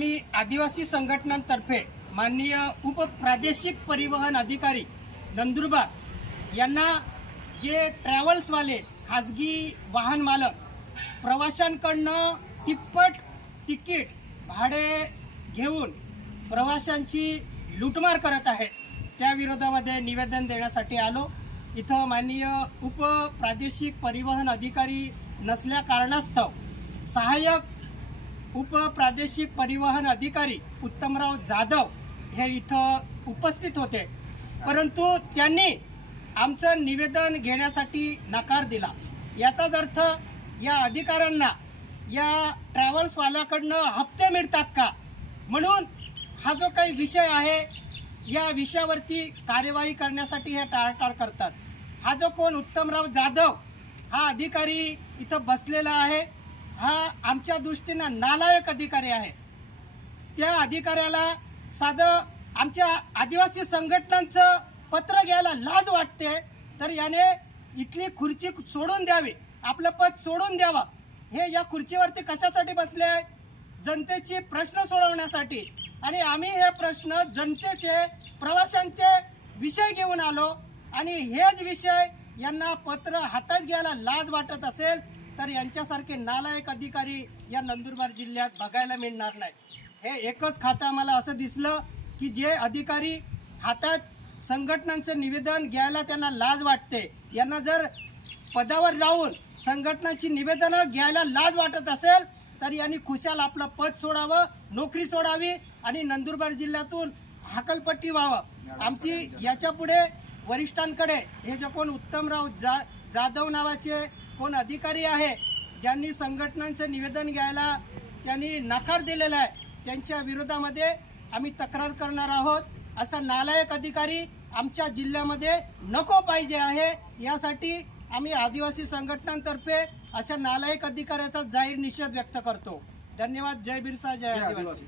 आम्ही आदिवासी संघटनांतर्फे माननीय उपप्रादेशिक परिवहन अधिकारी नंदुरबार यांना जे ट्रॅव्हल्सवाले खाजगी वाहन मालक प्रवाशांकडनं तिप्पट तिकीट भाडे घेऊन प्रवाशांची लुटमार करत आहेत त्या विरोधामध्ये निवेदन देण्यासाठी आलो. इथं माननीय उपप्रादेशिक परिवहन अधिकारी नसल्या कारणास्तव सहाय्यक उपप्रादेशिक परिवहन अधिकारी उत्तमराव जाधव हे इथं उपस्थित होते. परंतु त्यांनी आमचं निवेदन घेण्यासाठी नकार दिला. याचाच अर्थ या अधिकाऱ्यांना या ट्रॅव्हल्सवाल्याकडनं हप्ते मिळतात का? म्हणून हा जो काही विषय आहे या विषयावरती कार्यवाही करण्यासाठी हे टाळटाळ करतात. हा जो कोण? उत्तमराव जाधव हा अधिकारी इथं बसलेला आहे. हा आमच्या दृष्टीनं नालायक अधिकारी आहे. त्या अधिकाऱ्याला साधं आमच्या आदिवासी संघटनांचं पत्र घ्यायला लाज वाटते तर याने इथली खुर्ची सोडून द्यावी आपलं पद सोडून द्यावा. हे या खुर्चीवरती कशासाठी बसले आहे? जनतेचे प्रश्न सोडवण्यासाठी. आणि आम्ही हे प्रश्न जनतेचे प्रवाशांचे विषय घेऊन आलो. आणि हेच विषय यांना पत्र हातात घ्यायला लाज वाटत असेल तर यांच्यासारखे नालायक अधिकारी या नंदुरबार जिल्ह्यात बघायला मिळणार नाही. हे एकच खातं आम्हाला असं दिसलं की जे अधिकारी हातात संघटनांचं निवेदन घ्यायला त्यांना लाज वाटते. यांना जर पदावर राहून संघटनाची निवेदनं घ्यायला लाज वाटत असेल तर यांनी खुशाल आपलं पद सोडावं नोकरी सोडावी आणि नंदुरबार जिल्ह्यातून हाकलपट्टी व्हावं. आमची याच्यापुढे वरिष्ठांकडे हे जे कोण उत्तमराव जा जाधव नावाचे कोण अधिकारी आहे ज्यांनी संघटनांचं निवेदन घ्यायला त्यांनी नकार दिलेला आहे त्यांच्या विरोधामध्ये आम्ही तक्रार करणार आहोत. असा नालायक अधिकारी आमच्या जिल्ह्यामध्ये नको पाहिजे आहे. यासाठी आम्ही आदिवासी संघटनांतर्फे अशा नालायक अधिकाऱ्याचा जाहीर निषेध व्यक्त करतो. धन्यवाद. जय बिरसा जय आदिवासी.